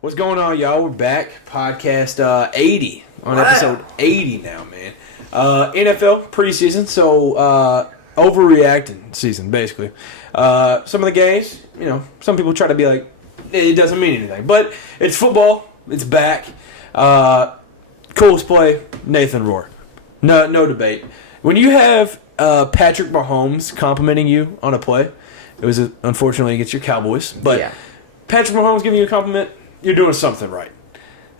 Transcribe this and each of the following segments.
What's going on, y'all? We're back. Podcast 80. On episode 80 now, man. NFL preseason, so overreacting season, basically. Some of the games, some people try to be like, it doesn't mean anything. But it's football. It's back. Coolest play, Nathan Rohr. No debate. When you have Patrick Mahomes complimenting you on a play, it was unfortunately against your Cowboys, but yeah. Patrick Mahomes giving you a compliment, you're doing something right.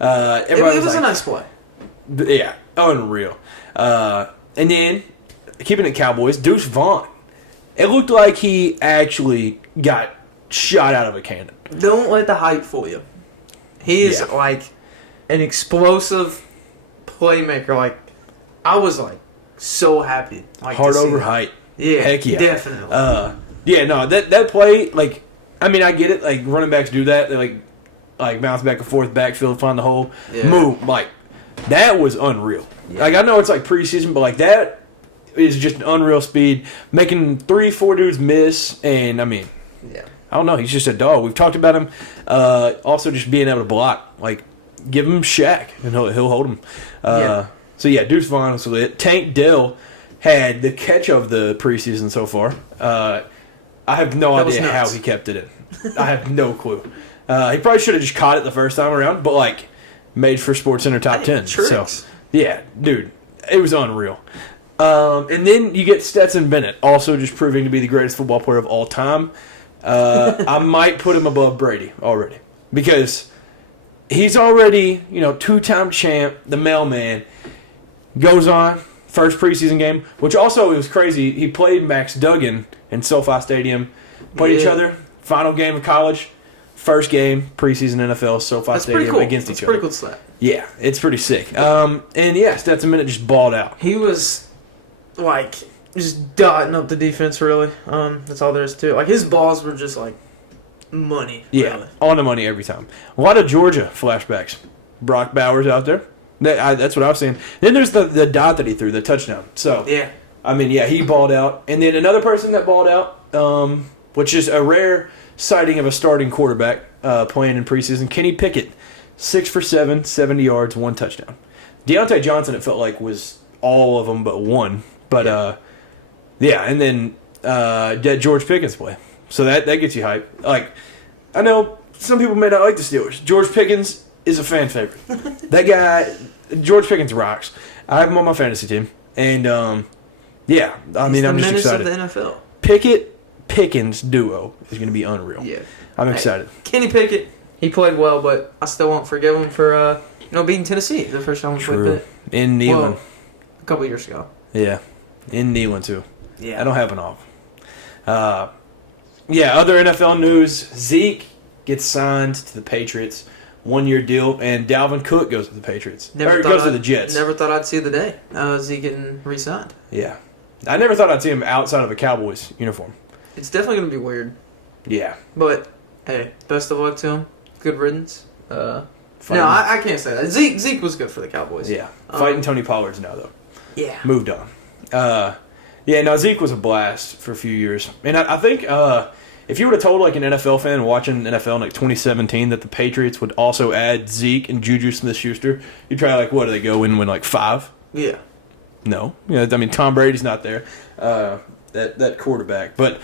It was a nice play. Yeah, unreal. And then, keeping it Cowboys, Deuce Vaughn. It looked like he actually got shot out of a cannon. Don't let the hype fool you. He is like an explosive playmaker. Like, I was like so happy. Like, heart over height. Yeah, heck yeah, definitely. That play, like, I mean, I get it. Like, running backs do that. They like bounce back and forth, backfield, find the hole, move. Like, that was unreal. Yeah. Like, I know it's like preseason, but like that is just an unreal speed, making 3-4 dudes miss, and I mean, I don't know. He's just a dog. We've talked about him. Also, just being able to block. Like, give him Shaq, and he'll hold him. So yeah, Deuce Vaughn was lit. Tank Dell had the catch of the preseason so far. I have no idea how he kept it in. I have no clue. He probably should have just caught it the first time around, but like made for SportsCenter top 10. Tricks. So yeah, dude, it was unreal. And then you get Stetson Bennett, also just proving to be the greatest football player of all time. I might put him above Brady already because he's already, two-time champ, the mailman. Goes on, first preseason game, which also, it was crazy. He played Max Duggan in SoFi Stadium, played each other, final game of college, first game, preseason NFL, SoFi Stadium against each other. That's pretty cool stat. Yeah, it's pretty sick. And yeah, Stetson Bennett just balled out. He was, like, just dotting up the defense, really. That's all there is to it. Like, his balls were just, like, money. Yeah, really. On the money every time. A lot of Georgia flashbacks. Brock Bowers out there. That's what I was saying. Then there's the dot that he threw, the touchdown. So, yeah. I mean, yeah, he balled out. And then another person that balled out, which is a rare sighting of a starting quarterback playing in preseason, Kenny Pickett, 6 for 7, 70 yards, 1 touchdown. Deontay Johnson, it felt like, was all of them but one. But, and then that George Pickens play. So that gets you hyped. Like, I know some people may not like the Steelers. George Pickens is a fan favorite. That guy, George Pickens, rocks. I have him on my fantasy team. And, I'm just excited. He's the menace of the NFL. Pickens duo is going to be unreal. Yeah. I'm excited. Kenny Pickett, he played well, but I still won't forgive him for beating Tennessee the first time we played Pitt. In Neyland. A couple years ago. Yeah. In Neyland, too. Yeah. I don't have an off. Other NFL news. Zeke gets signed to the Patriots. 1-year deal, and Dalvin Cook goes to the Patriots. Goes to the Jets. Never thought I'd see the day. Zeke getting re-signed. Yeah. I never thought I'd see him outside of a Cowboys uniform. It's definitely going to be weird. Yeah. But, hey, best of luck to him. Good riddance. I can't say that. Zeke was good for the Cowboys. Yeah. Fighting Tony Pollard's now, though. Yeah. Moved on. Zeke was a blast for a few years. And I think if you would have told like an NFL fan watching NFL in like 2017 that the Patriots would also add Zeke and Juju Smith-Schuster, you'd try like, what do they go in and win like 5? Yeah. No. Tom Brady's not there. That quarterback. But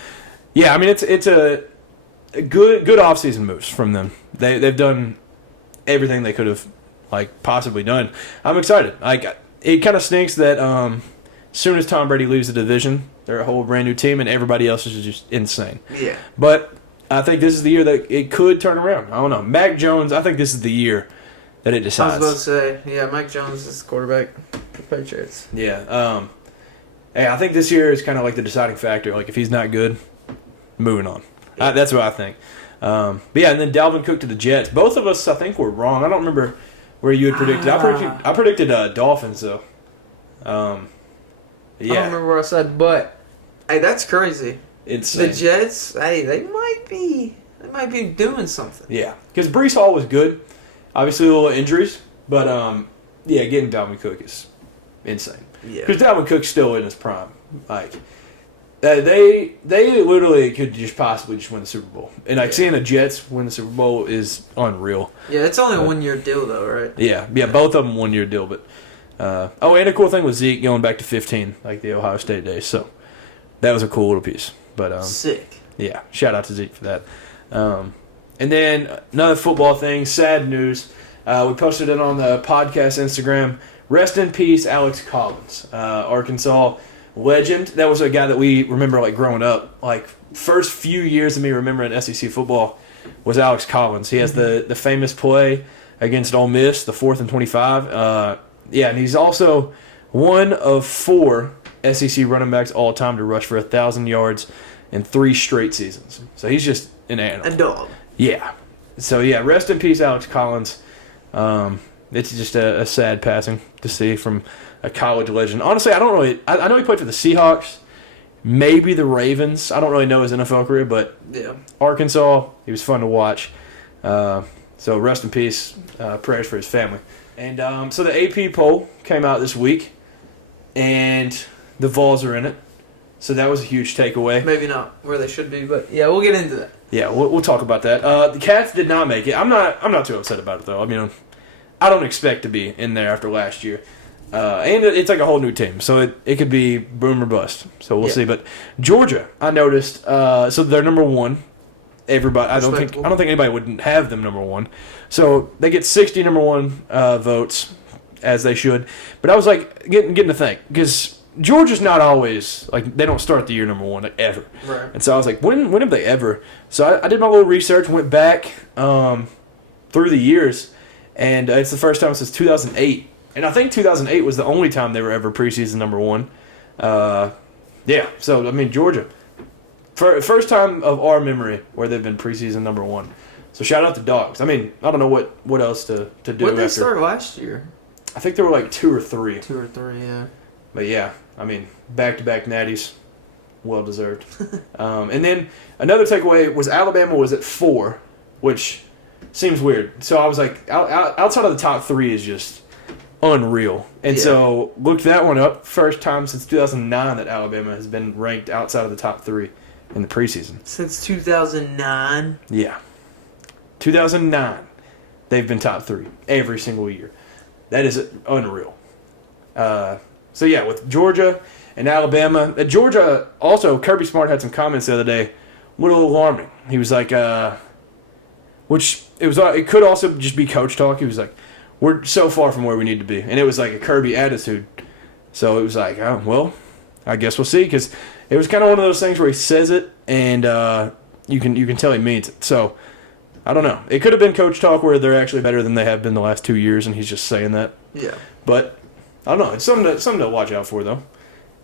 yeah, it's a good offseason moves from them. They've done everything they could have like possibly done. I'm excited. Like, it kind of stinks that as soon as Tom Brady leaves the division, they're a whole brand new team, and everybody else is just insane. Yeah. But I think this is the year that it could turn around. I don't know. Mac Jones, I think this is the year that it decides. I was about to say, Mac Jones is the quarterback for the Patriots. Yeah. I think this year is kind of like the deciding factor. Like, if he's not good, moving on. Yeah. That's what I think. And then Dalvin Cook to the Jets. Both of us, I think, were wrong. I don't remember where you had predicted. I predicted Dolphins, though. I don't remember what I said, but hey, that's crazy. Insane. The Jets, hey, they might be doing something. Yeah, because Breece Hall was good. Obviously, a little injuries, but getting Dalvin Cook is insane. Yeah. Because Dalvin Cook's still in his prime. Like, they literally could just possibly just win the Super Bowl. And, like, seeing the Jets win the Super Bowl is unreal. Yeah, it's only a 1 year deal, though, right? Yeah, both of them 1 year deal. But and a cool thing was Zeke going back to 15, like the Ohio State days. So that was a cool little piece. But sick. Yeah, shout out to Zeke for that. And then another football thing, sad news. We posted it on the podcast Instagram. Rest in peace, Alex Collins, Arkansas legend. That was a guy that we remember like growing up. Like first few years of me remembering SEC football was Alex Collins. He has the famous play against Ole Miss, the 4th and 25. And he's also one of 4 SEC running backs all time to rush for 1,000 yards in 3 straight seasons. So he's just an animal. A dog. Yeah. So yeah, rest in peace, Alex Collins. It's just a sad passing to see from a college legend. Honestly, I know he played for the Seahawks, maybe the Ravens. I don't really know his NFL career, but Arkansas, he was fun to watch. So rest in peace. Prayers for his family. And so the AP poll came out this week, and the Vols are in it. So that was a huge takeaway. Maybe not where they should be, but yeah, we'll get into that. Yeah, we'll talk about that. The Cats did not make it. I'm not too upset about it though. I mean, I don't expect to be in there after last year, and it's like a whole new team, so it could be boom or bust. So we'll see. But Georgia, I noticed. So they're number 1. Everybody, I don't think anybody would have them number 1. So they get 60 number 1 votes, as they should. But I was like getting to think because Georgia's not always like they don't start the year number 1 like, ever. Right. And so I was like, when have they ever? So I did my little research, went back through the years, and it's the first time since 2008. And I think 2008 was the only time they were ever preseason number 1. So I mean Georgia, first time of our memory where they've been preseason number 1. So shout out to Dogs. I mean I don't know what else to do. What did they start last year? I think there were like 2 or 3. 2 or 3, yeah. But yeah, I mean, back-to-back natties, well-deserved. And then another takeaway was Alabama was at 4, which seems weird. So I was like, outside of the top 3 is just unreal. And so looked that one up. First time since 2009 that Alabama has been ranked outside of the top 3 in the preseason. Since 2009? Yeah. 2009, they've been top 3 every single year. That is unreal. So, yeah, with Georgia and Alabama. Georgia, also, Kirby Smart had some comments the other day, a little alarming. He was like, it could also just be coach talk. He was like, we're so far from where we need to be. And it was like a Kirby attitude. So it was like, oh, well, I guess we'll see. Because it was kind of one of those things where he says it and you can tell he means it. So, I don't know. It could have been coach talk where they're actually better than they have been the last 2 years and he's just saying that. Yeah. But I don't know. It's something to watch out for, though.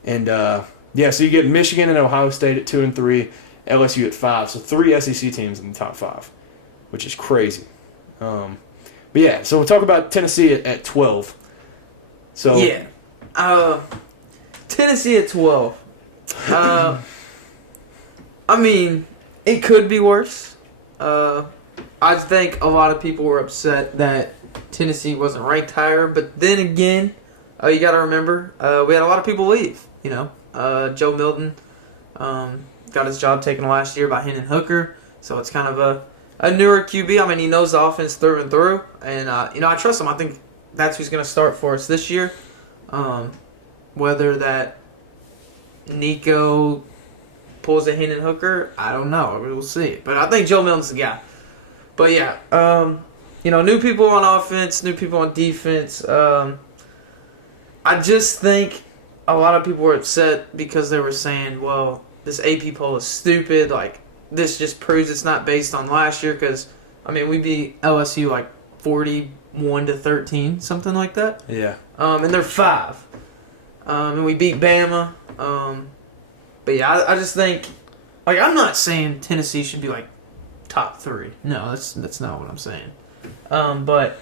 And, so you get Michigan and Ohio State at 2 and 3, LSU at 5. So 3 SEC teams in the top 5, which is crazy. But, yeah, so we'll talk about Tennessee at 12. So yeah. Tennessee at 12. I mean, it could be worse. I think a lot of people were upset that Tennessee wasn't ranked higher, but then again, you got to remember, we had a lot of people leave. You know, Joe Milton got his job taken last year by Hendon Hooker, so it's kind of a newer QB. I mean, he knows the offense through and through, and I trust him. I think that's who's going to start for us this year. Whether that Nico pulls a Hendon Hooker, I don't know. We'll see. But I think Joe Milton's the guy. But yeah, new people on offense, new people on defense. I just think a lot of people were upset because they were saying, well, this AP poll is stupid. Like, this just proves it's not based on last year because, I mean, we beat LSU like 41-13, something like that. Yeah. And they're 5. And we beat Bama. But yeah, I just think, like, I'm not saying Tennessee should be like top 3. No, that's not what I'm saying. But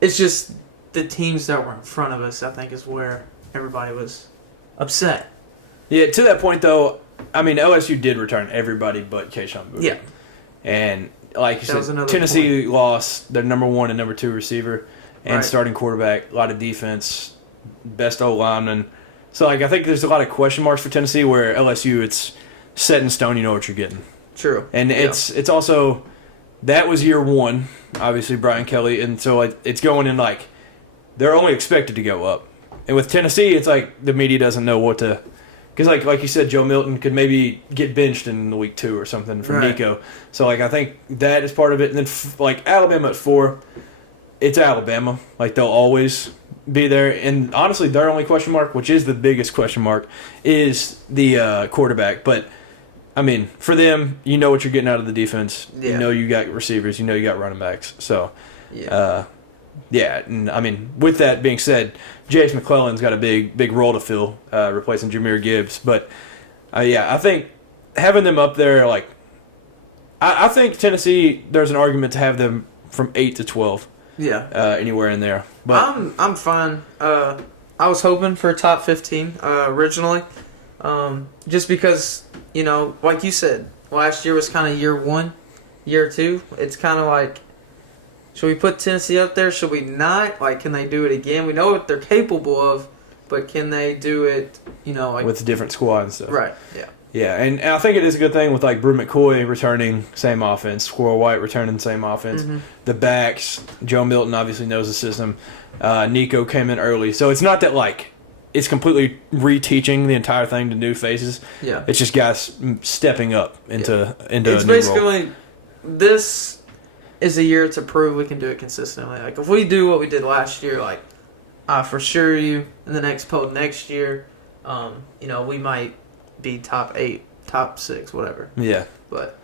it's just the teams that were in front of us, I think, is where everybody was upset. Yeah, to that point, though, I mean, LSU did return everybody but Keyshawn Booker. Yeah. And like you said, Tennessee lost their number 1 and number 2 receiver and starting quarterback, a lot of defense. best O-lineman. So, like, I think there's a lot of question marks for Tennessee where LSU, it's set in stone. You know what you're getting. True. And it's also, that was year one, obviously, Brian Kelly. And so it's going in like, they're only expected to go up. And with Tennessee, it's like the media doesn't know what to, because like you said, Joe Milton could maybe get benched in the week 2 or something from Nico. So like I think that is part of it. And then like Alabama at 4, it's Alabama. Like they'll always be there. And honestly, their only question mark, which is the biggest question mark, is the quarterback. But I mean, for them, you know what you're getting out of the defense. Yeah. You know you got receivers. You know you got running backs. So yeah, and I mean, with that being said, J.H. McClellan's got a big role to fill, replacing Jahmyr Gibbs. But, I think having them up there, like, I think Tennessee, there's an argument to have them from 8 to 12. Yeah. Anywhere in there. But I'm fine. I was hoping for top 15 originally, just because, like you said, last year was kind of year 1, year 2. It's kind of like, should we put Tennessee up there? Should we not? Like, can they do it again? We know what they're capable of, but can they do it, like... with a different squad and stuff. Right, yeah. Yeah, and I think it is a good thing with, like, Brew McCoy returning, same offense. Squirrel White returning, same offense. Mm-hmm. The backs, Joe Milton obviously knows the system. Nico came in early. So it's not that, like, it's completely reteaching the entire thing to new faces. Yeah. It's just guys stepping up into a new role. It's basically, this is a year to prove we can do it consistently. Like, if we do what we did last year, like, I for sure you in the next poll next year, we might be top 8, top 6, whatever. Yeah. But,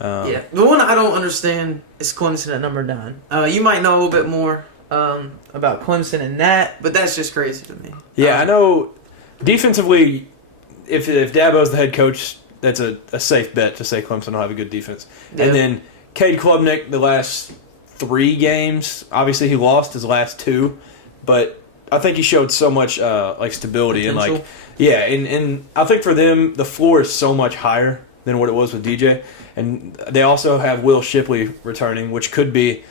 the one I don't understand is Clemson at number 9. You might know a little bit more about Clemson and that, but that's just crazy to me. Yeah, I know defensively, if Dabo's the head coach, that's a safe bet to say Clemson will have a good defense. Yeah. And then Cade Klubnik, the last 3 games, obviously he lost his last 2, but I think he showed so much stability potential. And I think for them the floor is so much higher than what it was with DJ, and they also have Will Shipley returning, which could be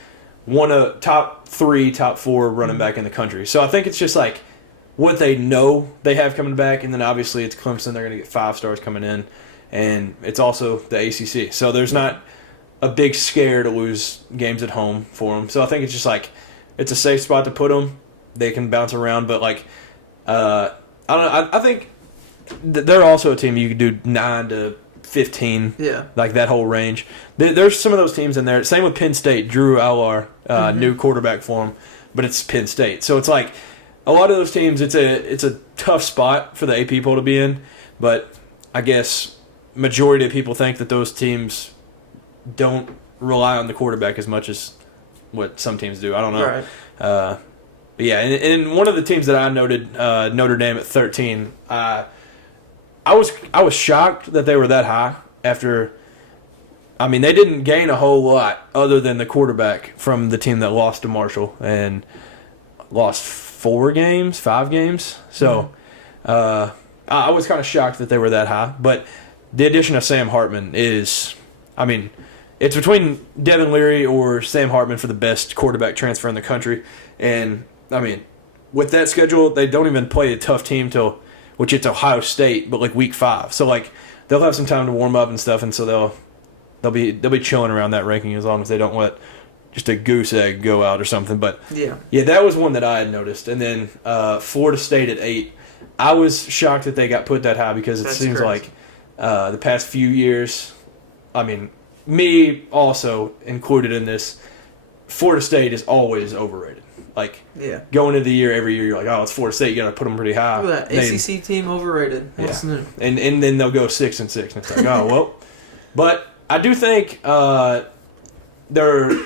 one of top 3, top 4 running back in the country. So I think it's just like what they know they have coming back, and then obviously it's Clemson. They're going to get 5 stars coming in, and it's also the ACC. So there's not a big scare to lose games at home for them. So I think it's just like it's a safe spot to put them. They can bounce around, but like I don't know. I think they're also a team you could do 9 to 15. Yeah, like that whole range. There's some of those teams in there. Same with Penn State. Drew Allar, new quarterback for them, but it's Penn State. So it's like a lot of those teams. It's a tough spot for the AP poll to be in, but I guess majority of people think that those teams don't rely on the quarterback as much as what some teams do. I don't know. Right. But yeah, and one of the teams that I noted, Notre Dame at 13, I was shocked that they were that high after. I mean, they didn't gain a whole lot other than the quarterback from the team that lost to Marshall and lost 5 games. So I was kind of shocked that they were that high. But the addition of Sam Hartman is, I mean, it's between Devin Leary or Sam Hartman for the best quarterback transfer in the country. And, I mean, with that schedule, they don't even play a tough team which it's Ohio State, but like week 5. So, like, they'll have some time to warm up and stuff, and so they'll be chilling around that ranking as long as they don't let just a goose egg go out or something. But, yeah, that was one that I had noticed. And then Florida State at 8. I was shocked that they got put that high because it seems crazy. Like the past few years, I mean, me also included in this, Florida State is always overrated. Like, going into the year, every year, you're like, oh, it's Florida State, you got to put them pretty high. Look at that ACC team overrated. What's new? And then they'll go 6-6, and it's like, oh, well. But I do think they're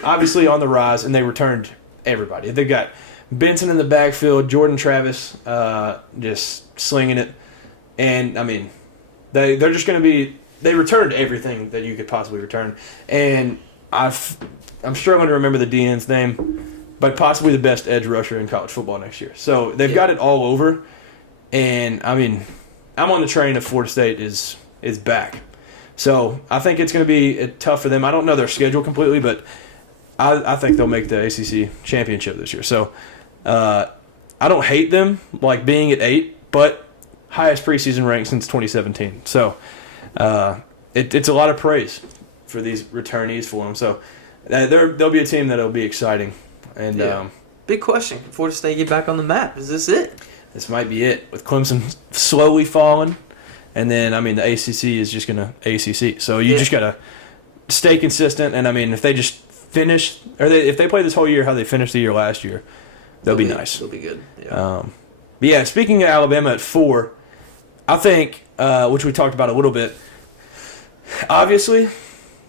obviously on the rise, and they returned everybody. They got Benson in the backfield, Jordan Travis just slinging it. And, I mean, they're just going to be – they returned everything that you could possibly return. And I'm struggling to remember the DN's name, but possibly the best edge rusher in college football next year. So they've got it all over. And, I mean, I'm on the train of Florida State is back. So I think it's going to be tough for them. I don't know their schedule completely, but I think they'll make the ACC championship this year. So I I don't hate them like being at 8, but highest preseason rank since 2017. So it's a lot of praise for these returnees for them. So they'll be a team that'll be exciting. And big question: can Florida State get back on the map? Is this it? This might be it, with Clemson slowly falling. And then, the ACC is just going to ACC. So you just got to stay consistent. And, if they just finish, or if they play this whole year how they finished the year last year, they'll be nice. They'll be good. Yeah. But yeah, speaking of Alabama at 4, I think, which we talked about a little bit, obviously,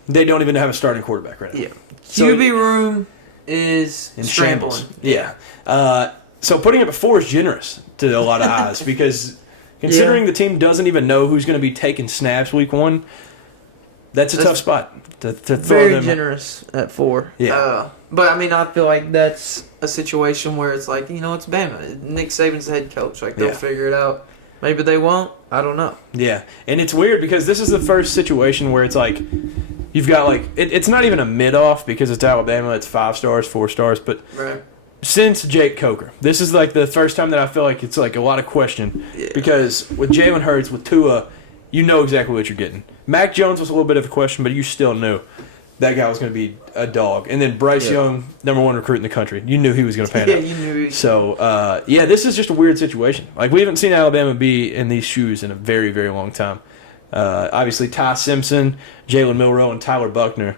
they don't even have a starting quarterback right now. Yeah. QB room is in scrambling. Shambles. Yeah. So putting it at 4 is generous to a lot of eyes because considering the team doesn't even know who's going to be taking snaps week 1, that's a tough spot to throw very them. Very generous at 4. Yeah. But, I feel like that's a situation where it's like, it's Bama. Nick Saban's the head coach. Like, they'll figure it out. Maybe they won't. I don't know. Yeah. And it's weird because this is the first situation where it's like you've got it's not even a mid-off because it's Alabama. It's 5 stars, 4 stars. But since Jake Coker, this is like the first time that I feel like it's like a lot of question because with Jalen Hurts, with Tua, you know exactly what you're getting. Mac Jones was a little bit of a question, but you still knew that guy was going to be a dog. And then Bryce Young, number 1 recruit in the country. You knew he was going to pan out. Yeah, you knew. So, this is just a weird situation. Like, we haven't seen Alabama be in these shoes in a very, very long time. Obviously, Ty Simpson, Jalen Milroe, and Tyler Buckner,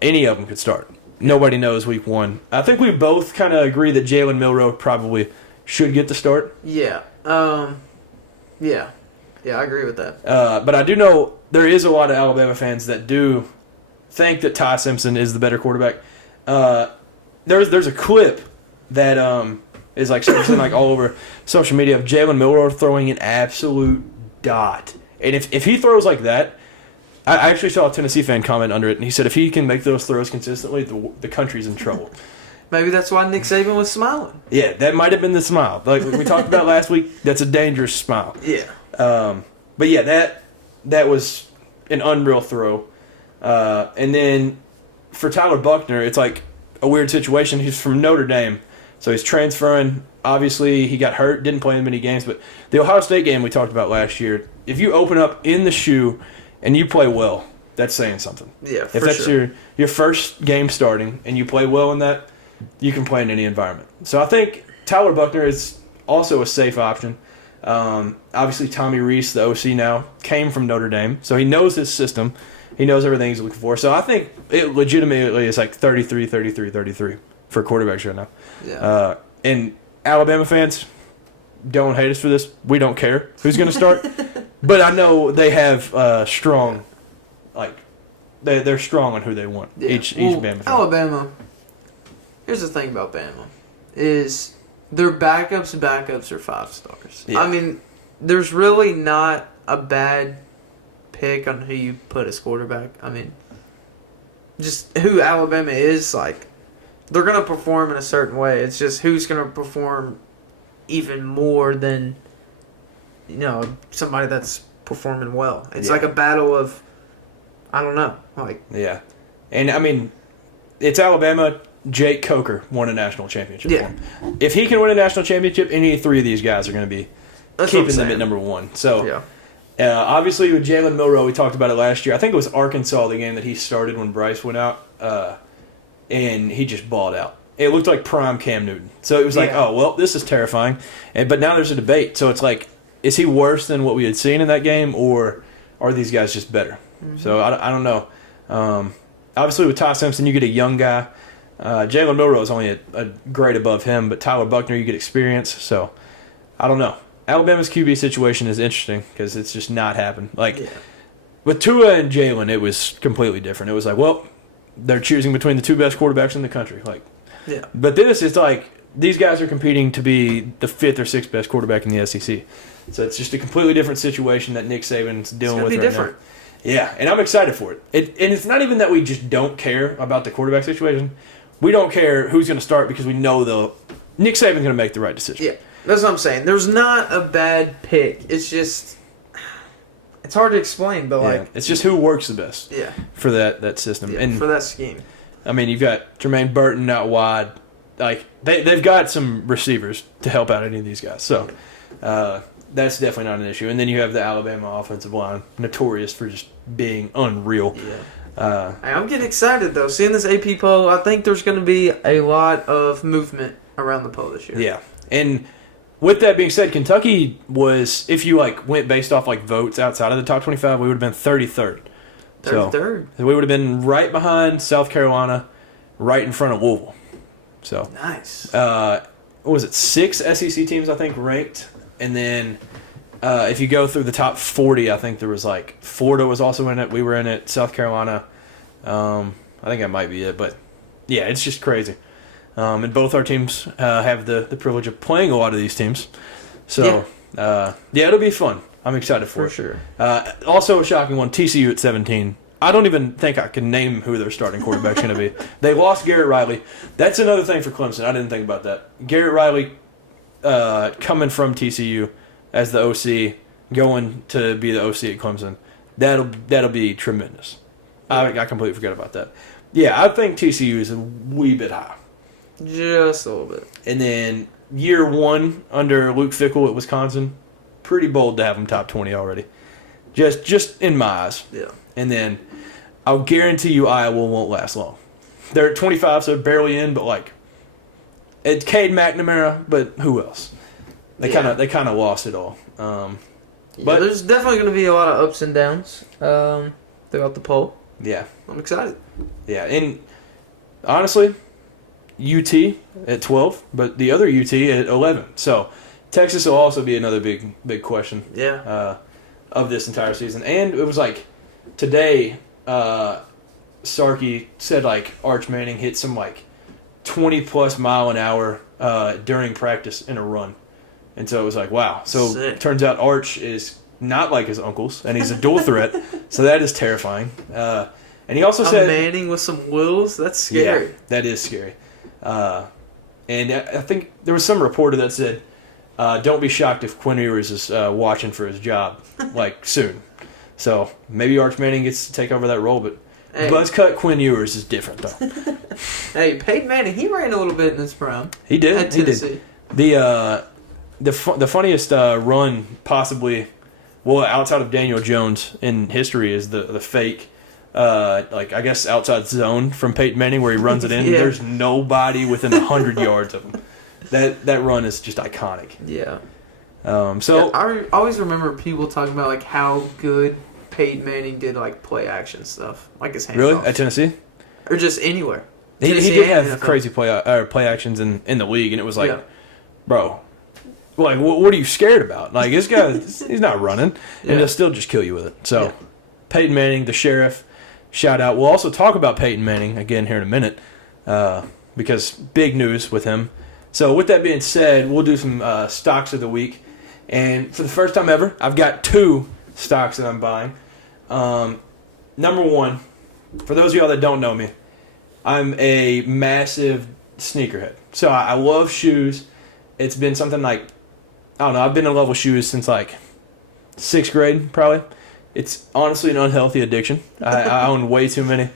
any of them could start. Nobody knows week 1. I think we both kind of agree that Jalen Milroe probably should get the start. Yeah. Yeah, I agree with that. But I do know there is a lot of Alabama fans that do think that Ty Simpson is the better quarterback. There's a clip that is like something like all over social media of Jalen Milroe throwing an absolute dot. And if he throws like that, I actually saw a Tennessee fan comment under it, and he said if he can make those throws consistently, the country's in trouble. Maybe that's why Nick Saban was smiling. Yeah, that might have been the smile. Like we talked about last week, that's a dangerous smile. Yeah. But yeah, that was an unreal throw. And then for Tyler Buckner, it's like a weird situation. He's from Notre Dame, so he's transferring. Obviously, he got hurt, didn't play in many games. But the Ohio State game we talked about last year, if you open up in the shoe and you play well, that's saying something. Yeah, if that's your first game starting and you play well in that, you can play in any environment. So I think Tyler Buckner is also a safe option. Obviously, Tommy Rees, the OC now, came from Notre Dame, so he knows his system. He knows everything he's looking for. So I think it legitimately is like 33, 33, 33 for quarterbacks right now. Yeah. And Alabama fans, don't hate us for this. We don't care who's going to start. But I know they have strong, they're strong on who they want. Yeah. Each Bama fan. Alabama, here's the thing about Bama, is their backups are 5 stars. Yeah. There's really not a bad pick on who you put as quarterback. Just who Alabama is, they're going to perform in a certain way. It's just who's going to perform even more than, somebody that's performing well. It's like a battle of, I don't know. Yeah. And, it's Alabama. Jake Coker won a national championship for him. If he can win a national championship, any 3 of these guys are going to be keeping them at number 1. So, obviously, with Jalen Milroe, we talked about it last year. I think it was Arkansas, the game that he started when Bryce went out, and he just balled out. It looked like prime Cam Newton. So it was like, oh, well, this is terrifying. But now there's a debate. So it's like, is he worse than what we had seen in that game, or are these guys just better? Mm-hmm. So I don't know. Obviously, with Ty Simpson, you get a young guy. Jalen Milroe is only a grade above him, but Tyler Buckner, you get experience. So I don't know. Alabama's QB situation is interesting because it's just not happened. With Tua and Jalen, it was completely different. It was like, well, they're choosing between the 2 best quarterbacks in the country. But this is like these guys are competing to be the 5th or 6th best quarterback in the SEC. So it's just a completely different situation that Nick Saban's dealing with right now. Yeah, and I'm excited for it. And it's not even that we just don't care about the quarterback situation. We don't care who's going to start because we know Nick Saban's going to make the right decision. Yeah, that's what I'm saying. There's not a bad pick. It's just it's hard to explain, but it's just who works the best. Yeah. For that system and for that scheme. You've got Jermaine Burton out wide. like they've got some receivers to help out any of these guys. So that's definitely not an issue. And then you have the Alabama offensive line, notorious for just being unreal. Yeah. I'm getting excited though. Seeing this AP poll, I think there's going to be a lot of movement around the poll this year. Yeah, and with that being said, Kentucky was, if you like went based off like votes outside of the top 25, we would have been 33rd. 33rd. So we would have been right behind South Carolina, right in front of Louisville. So nice. What was it? 6 SEC teams I think ranked, and then if you go through the top 40, I think there was like Florida was also in it. We were in it. South Carolina. I think that might be it, but yeah, it's just crazy. And both our teams have the privilege of playing a lot of these teams. So, yeah, it'll be fun. I'm excited for it. Sure. Also a shocking one, TCU at 17. I don't even think I can name who their starting quarterback's going to be. They lost Garrett Riley. That's another thing for Clemson. I didn't think about that. Garrett Riley coming from TCU as the OC, going to be the OC at Clemson. That'll be tremendous. I completely forgot about that. Yeah, I think TCU is a wee bit high. Just a little bit. And then year 1 under Luke Fickell at Wisconsin, pretty bold to have them top 20 already. Just in my eyes. Yeah. And then I'll guarantee you Iowa won't last long. They're at 25, so barely in, but like it's Cade McNamara, but who else? They kind of lost it all. But there's definitely going to be a lot of ups and downs throughout the poll. Yeah. I'm excited. Yeah, and honestly, UT at 12, but the other UT at 11. So Texas will also be another big question. Yeah. Of this entire season. And it was like today, Sarkey said like Arch Manning hit some like 20+ mile an hour during practice in a run. And so it was like, wow. So Sick. Turns out Arch is not like his uncles, and he's a dual threat. So that is terrifying. And he also said Manning with some wills. That's scary. Yeah, that is scary. And I think there was some reporter that said, don't be shocked if Quinn Ewers is watching for his job like soon. So maybe Arch Manning gets to take over that role, but Buzzcut Quinn Ewers is different though. Hey, Peyton Manning, he ran a little bit in his prime. He did. At Tennessee. He did. The funniest run possibly, well, outside of Daniel Jones in history is the fake, like I guess outside zone from Peyton Manning where he runs it in. Yeah. There's nobody within 100 yards of him. That run is just iconic. Yeah. I always remember people talking about like how good Peyton Manning did like play action stuff, like his hands. Really at Tennessee, or just anywhere. He did have crazy play actions in the league, and it was like, bro, like what are you scared about? Like this guy, he's not running, and he'll still just kill you with it. So, Peyton Manning, the sheriff, shout out. We'll also talk about Peyton Manning again here in a minute, because big news with him. So with that being said, we'll do some stocks of the week. And for the first time ever, I've got 2 stocks that I'm buying. Number 1, for those of y'all that don't know me, I'm a massive sneakerhead. So I love shoes. It's been something like, I don't know, I've been in love with shoes since like 6th grade probably. It's honestly an unhealthy addiction. I own way too many.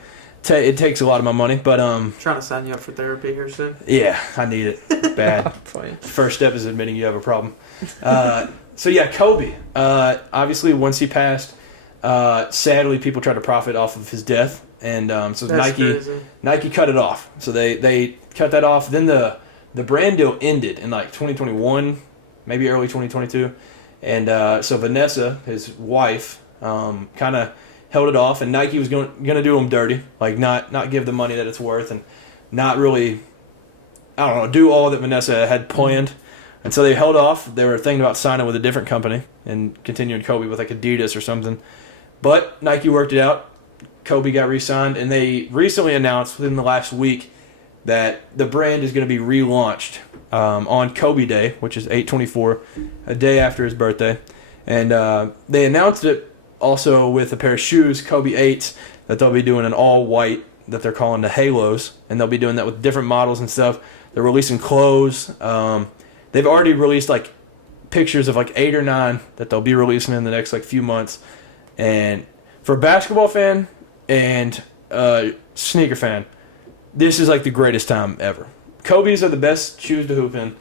It takes a lot of my money, but trying to sign you up for therapy here soon. Yeah, I need it bad. First step is admitting you have a problem. So yeah, Kobe. Obviously, once he passed, sadly, people tried to profit off of his death, and so Nike cut it off. So they cut that off. Then the brand deal ended in like 2021, maybe early 2022, and so Vanessa, his wife, kind of held it off, and Nike was going to do him dirty, like not give the money that it's worth, and not really, I don't know, do all that Vanessa had planned. And so they held off. They were thinking about signing with a different company and continuing Kobe with like Adidas or something. But Nike worked it out. Kobe got re-signed, and they recently announced within the last week that the brand is going to be relaunched on Kobe Day, which is 8/24, a day after his birthday. And they announced it also with a pair of shoes, Kobe 8s, that they'll be doing an all-white that they're calling the Halos, and they'll be doing that with different models and stuff. They're releasing clothes. They've already released like pictures of like 8 or 9 that they'll be releasing in the next like few months. And for a basketball fan and sneaker fan, this is like the greatest time ever. Kobe's are the best shoes to hoop in.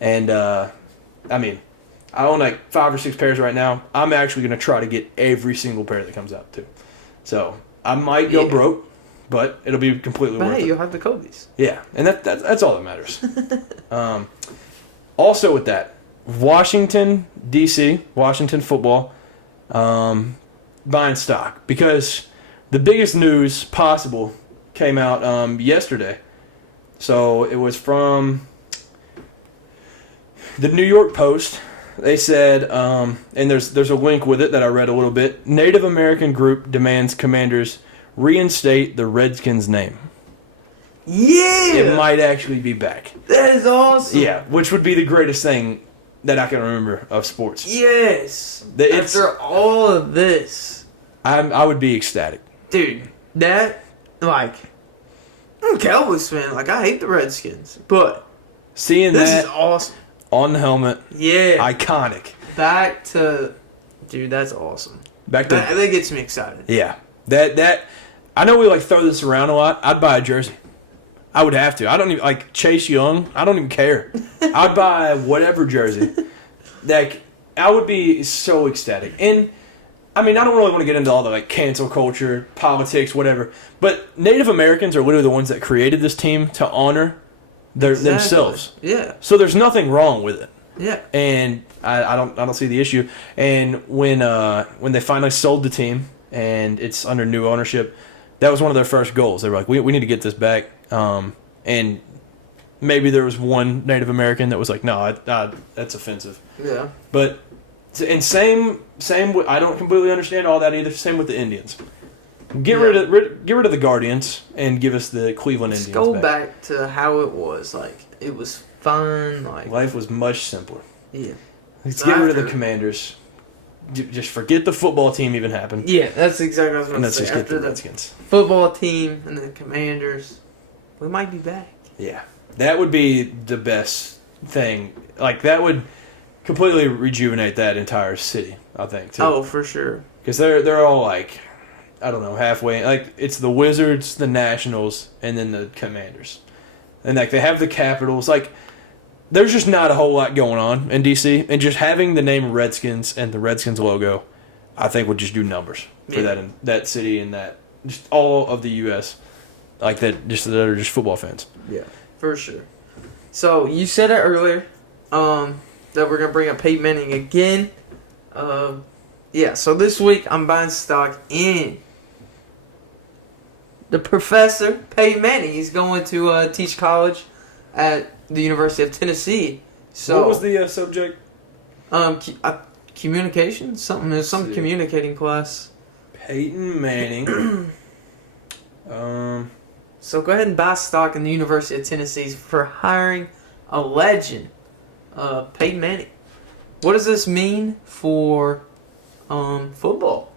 And, I mean, I own like 5 or 6 pairs right now. I'm actually going to try to get every single pair that comes out, too. So, I might go broke, but it'll be completely worth it. Hey, you'll have the Kobe's. Yeah, and that's all that matters. Also with that, Washington, D.C., Washington football, buying stock. Because the biggest news possible came out yesterday. So it was from the New York Post. They said, and there's a link with it that I read a little bit. Native American group demands Commanders reinstate the Redskins name. Yeah! It might actually be back. That is awesome. Yeah, which would be the greatest thing that I can remember of sports. Yes. After all of this. I would be ecstatic. Dude, that, like, I'm a Cowboys fan. Like, I hate the Redskins. But seeing this that is awesome. On the helmet. Yeah. Iconic. Back to, dude, that's awesome. Back to that gets me excited. Yeah. That I know we like throw this around a lot. I'd buy a jersey. I would have to. I don't even like Chase Young. I don't even care. I'd buy whatever jersey. Like, I would be so ecstatic. And I mean, I don't really want to get into all the like cancel culture, politics, whatever. But Native Americans are literally the ones that created this team to honor themselves. Yeah. So there's nothing wrong with it. Yeah. And I don't see the issue. And when they finally sold the team and it's under new ownership, that was one of their first goals. They were like, we need to get this back. And maybe there was one Native American that was like, no, that's offensive. Yeah. But and same. I don't completely understand all that either. Same with the Indians. Get rid of the Guardians and give us the Cleveland Indians. Go back to how it was. Like, it was fun. Like, life was much simpler. Yeah. Let's get rid of the Commanders. Just forget the football team even happened. Yeah, that's exactly what I was going to say. And let's just get After the Redskins. Football team and the Commanders, we might be back. Yeah, that would be the best thing. Like, that would completely rejuvenate that entire city, I think, too. Oh, for sure. Because they're all like, I don't know, halfway. Like, it's the Wizards, the Nationals, and then the Commanders. And, like, they have the Capitals. Like, there's just not a whole lot going on in D.C. And just having the name Redskins and the Redskins logo, I think would just do numbers for that city and that just all of the U.S. Like, that are just football fans. Yeah, for sure. So, you said it earlier that we're going to bring up Peyton Manning again. Yeah, so this week I'm buying stock in the professor, Peyton Manning. He's going to teach college at the University of Tennessee. So, what was the subject? Communication? Some communicating class. Peyton Manning. So go ahead and buy stock in the University of Tennessee for hiring a legend, Peyton Manning. What does this mean for football?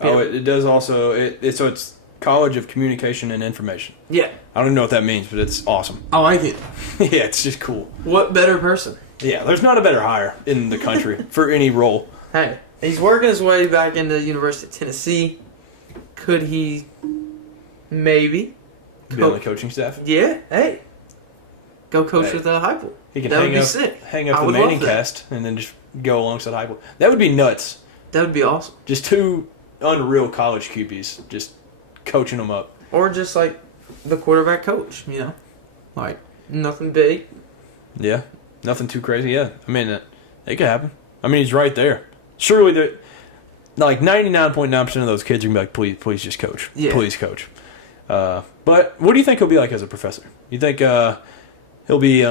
Oh, it does also. So it's College of Communication and Information. Yeah. I don't even know what that means, but it's awesome. I like it. Yeah, it's just cool. What better person? Yeah, there's not a better hire in the country for any role. Hey, he's working his way back into the University of Tennessee. Could he maybe be on the coaching staff? Yeah, hey. Go coach with Heupel. He can that would be sick. Hang up the Manning cast and then just go alongside Heupel. That would be nuts. That would be awesome. Just 2 unreal college QBs just coaching them up. Or just like the quarterback coach, you know? Like, nothing big. Yeah, nothing too crazy. Yeah, I mean, it could happen. I mean, he's right there. Surely, like 99.9% of those kids are going to be like, please just coach. Yeah. Please coach. But what do you think he'll be like as a professor? You think he'll be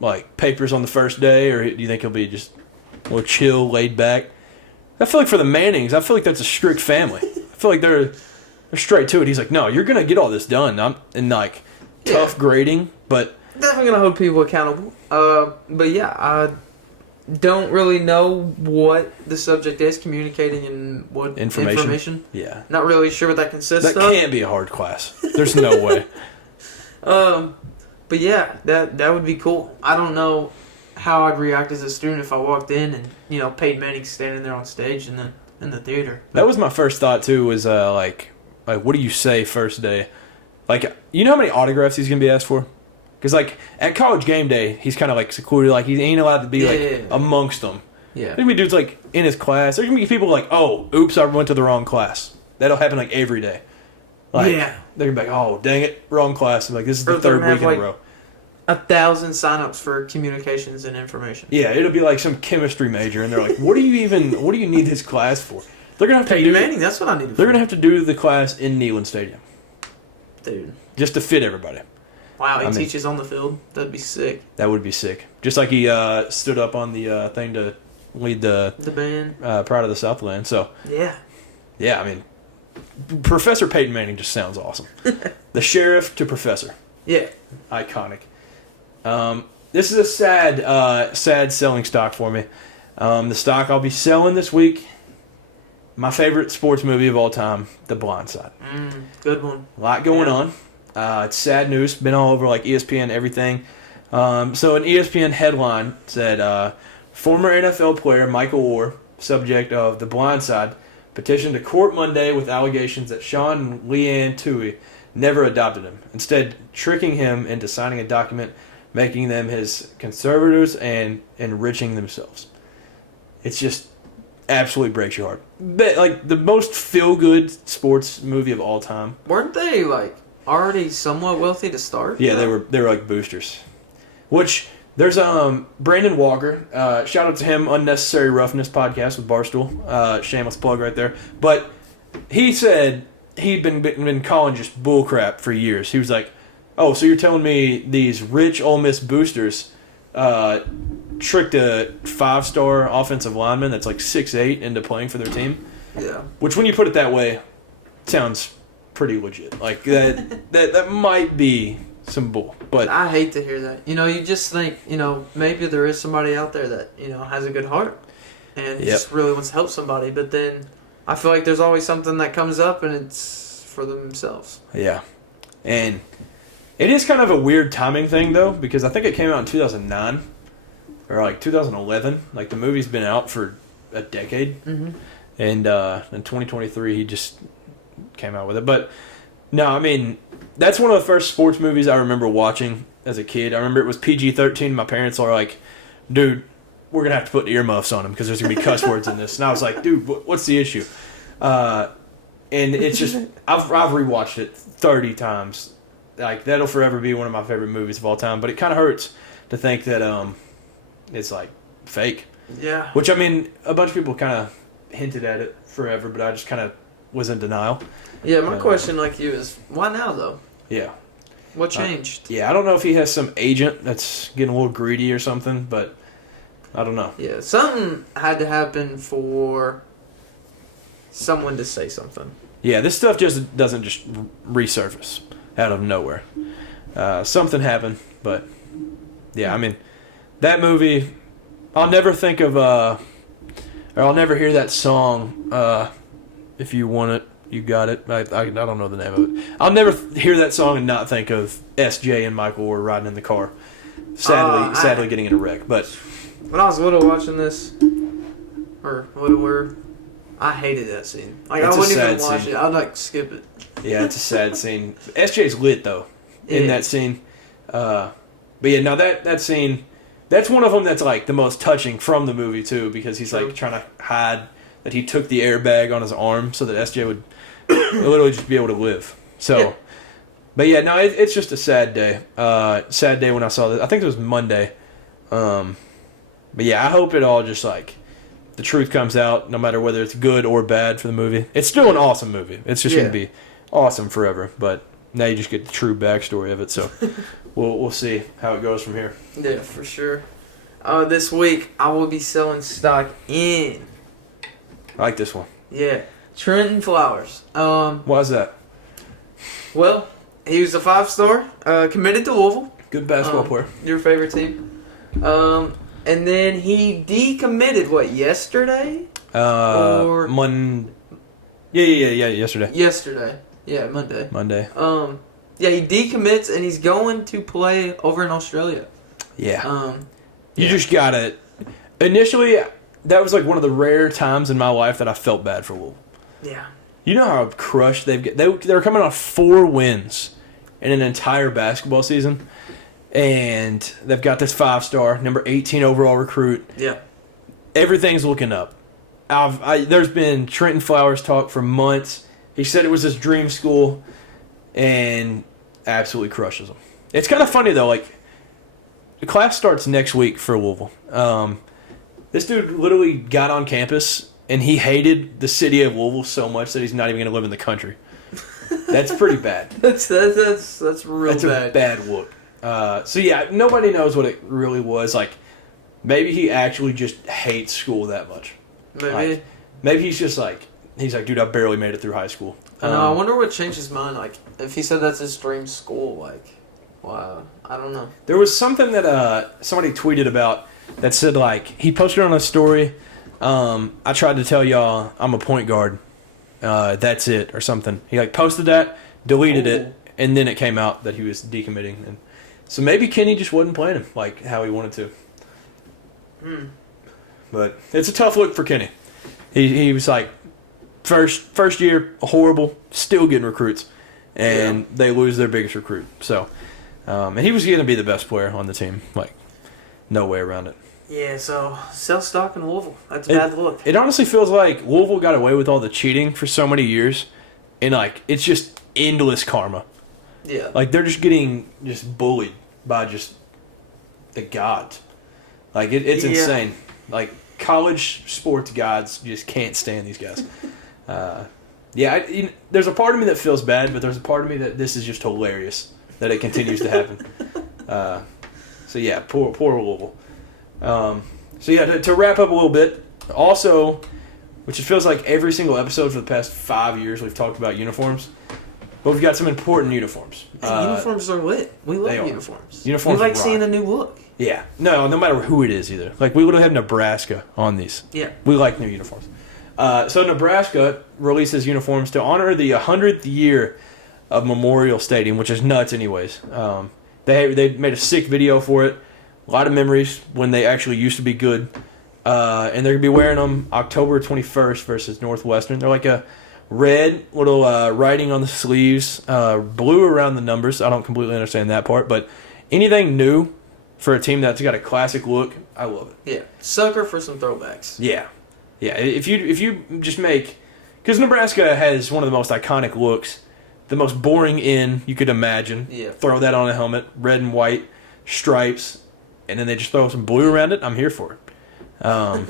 like papers on the first day, or do you think he'll be just a little chill, laid back? I feel like for the Mannings, I feel like that's a strict family. I feel like they're straight to it. He's like, no, you're going to get all this done. And like tough grading, but definitely going to hold people accountable. But yeah, I don't really know what the subject is, communicating and what information. Yeah. Not really sure what that consists of. That can't be a hard class. There's no way. But yeah, that would be cool. I don't know how I'd react as a student if I walked in and, you know, Peyton Manning standing there on stage in the theater. That was my first thought too, was like what do you say first day? Like, you know how many autographs he's gonna be asked for? Because like at college game day, he's kind of like secluded. Like he ain't allowed to be amongst them. Yeah. There's gonna be dudes like in his class. There's gonna be people like, oh, oops, I went to the wrong class. That'll happen like every day. Like, they're gonna be like, oh, dang it, wrong class. I'm like, this is the third week in a row. 1,000 signups for communications and information. Yeah, it'll be like some chemistry major, and they're like, what do you need this class for? They're gonna have to Peyton Manning, that's what I need. They're gonna have to do the class in Neyland Stadium, dude, just to fit everybody. Wow, he teaches on the field. That'd be sick. That would be sick. Just like he stood up on the thing to lead the band, Pride of the Southland. So yeah. I mean, Professor Peyton Manning just sounds awesome. The sheriff to professor. Yeah, iconic. This is a sad selling stock for me. The stock I'll be selling this week. My favorite sports movie of all time, The Blind Side. Good one. A lot going on. It's sad news. Been all over like ESPN, everything. So an ESPN headline said, former NFL player Michael Orr, subject of The Blind Side, petitioned to court Monday with allegations that Sean and Leanne Tui never adopted him, instead tricking him into signing a document making them his conservators and enriching themselves. It's just absolutely breaks your heart. But, like, the most feel-good sports movie of all time. Weren't they like already somewhat wealthy to start? Yeah, they were like boosters. Which there's Brandon Walker. Shout out to him, Unnecessary Roughness podcast with Barstool. Shameless plug right there. But he said he'd been calling just bullcrap for years. He was like, "Oh, so you're telling me these rich Ole Miss boosters tricked a 5-star offensive lineman that's like 6'8" into playing for their team?" Yeah. Which, when you put it that way, sounds pretty legit. Like that might be some bull. But I hate to hear that. You just think, maybe there is somebody out there that, has a good heart and just really wants to help somebody. But then I feel like there's always something that comes up and it's for themselves. Yeah. And it is kind of a weird timing thing, though, because I think it came out in 2009 or like 2011. Like, the movie's been out for a decade. Mm-hmm. And in 2023, he just came out with it. But, no, I mean, that's one of the first sports movies I remember watching as a kid. I remember it was PG-13. My parents were like, dude, we're going to have to put earmuffs on him because there's going to be cuss words in this. And I was like, dude, what's the issue? And it's just, I've rewatched it 30 times. Like, that'll forever be one of my favorite movies of all time. But it kind of hurts to think that it's, like, fake. Yeah. Which, I mean, a bunch of people kind of hinted at it forever, but I just kind of was in denial. Yeah, my question, like you, is why now, though? Yeah. What changed? Yeah, I don't know if he has some agent that's getting a little greedy or something, but I don't know. Yeah, something had to happen for someone to say something. Yeah, this stuff just doesn't just resurface out of nowhere. Something happened, but yeah, I mean, that movie, I'll never think of, or I'll never hear that song, If You Want It, You Got It. I don't know the name of it. I'll never hear that song and not think of SJ and Michael were riding in the car. Sadly getting in a wreck. But when I was little watching this, or littler, I hated that scene. Like, I wouldn't even watch it. I'd like skip it. Yeah, it's a sad scene. SJ's lit though in that scene. But yeah, no, that scene, that's one of them that's like the most touching from the movie too, because he's like trying to hide that he took the airbag on his arm so that SJ would literally just be able to live. So, but yeah, no, it's just a sad day. Sad day when I saw this. I think it was Monday. But yeah, I hope it all just like the truth comes out, no matter whether it's good or bad for the movie. It's still an awesome movie. It's just going to be awesome forever. But now you just get the true backstory of it. So we'll see how it goes from here. Yeah, for sure. This week I will be selling stock in. I like this one. Yeah, Trenton Flowers. Why is that? Well, he was a 5-star, committed to Louisville. Good basketball player. Your favorite team. And then he decommitted, yesterday? Or Yeah, yesterday. Yesterday. Yeah, Monday. Yeah, he decommits and he's going to play over in Australia. Yeah. You just got it. Initially, that was like one of the rare times in my life that I felt bad for Louisville. Yeah. You know how crushed they're coming off 4 wins in an entire basketball season. And they've got this 5-star, number 18 overall recruit. Yeah. Everything's looking up. There's been Trenton Flowers talk for months. He said it was his dream school, and absolutely crushes them. It's kind of funny, though. Like, the class starts next week for Louisville. This dude literally got on campus, and he hated the city of Louisville so much that he's not even going to live in the country. That's pretty bad. That's real That's bad. a bad look. So, yeah, nobody knows what it really was. Like, maybe he actually just hates school that much. Maybe he's just like, dude, I barely made it through high school. I know. I wonder what changed his mind. Like, if he said that's his dream school, like, wow, I don't know. There was something that somebody tweeted about that said, like, he posted on a story, I tried to tell y'all I'm a point guard. That's it, or something. He, like, posted that, deleted it, and then it came out that he was decommitting. And so maybe Kenny just wasn't playing him like how he wanted to. But it's a tough look for Kenny. He was like, first year, horrible, still getting recruits, and they lose their biggest recruit. So, and he was going to be the best player on the team. Like, no way around it. Yeah, so sell stock in Louisville. That's a bad look. It honestly feels like Louisville got away with all the cheating for so many years, and, like, it's just endless karma. Yeah. Like, they're just getting bullied by just the gods. Like, it's insane. Like, college sports gods just can't stand these guys. There's a part of me that feels bad, but there's a part of me that this is just hilarious that it continues to happen. Poor Louisville. To wrap up a little bit, also, which it feels like every single episode for the past 5 years we've talked about uniforms, but we've got some important uniforms. Uniforms are lit. We love uniforms. Uniforms we like rock. seeing a new look. Yeah. No matter who it is either. Like, we would have had Nebraska on these. Yeah. We like new uniforms. So Nebraska releases uniforms to honor the 100th year of Memorial Stadium, which is nuts anyways. They made a sick video for it. A lot of memories when they actually used to be good. And they're going to be wearing them October 21st versus Northwestern. They're like a red little writing on the sleeves, blue around the numbers. I don't completely understand that part, but anything new for a team that's got a classic look, I love it. Yeah, sucker for some throwbacks. Yeah. If you just make, because Nebraska has one of the most iconic looks, the most boring in you could imagine. Yeah. Throw that on a helmet, red and white stripes, and then they just throw some blue around it. I'm here for it. And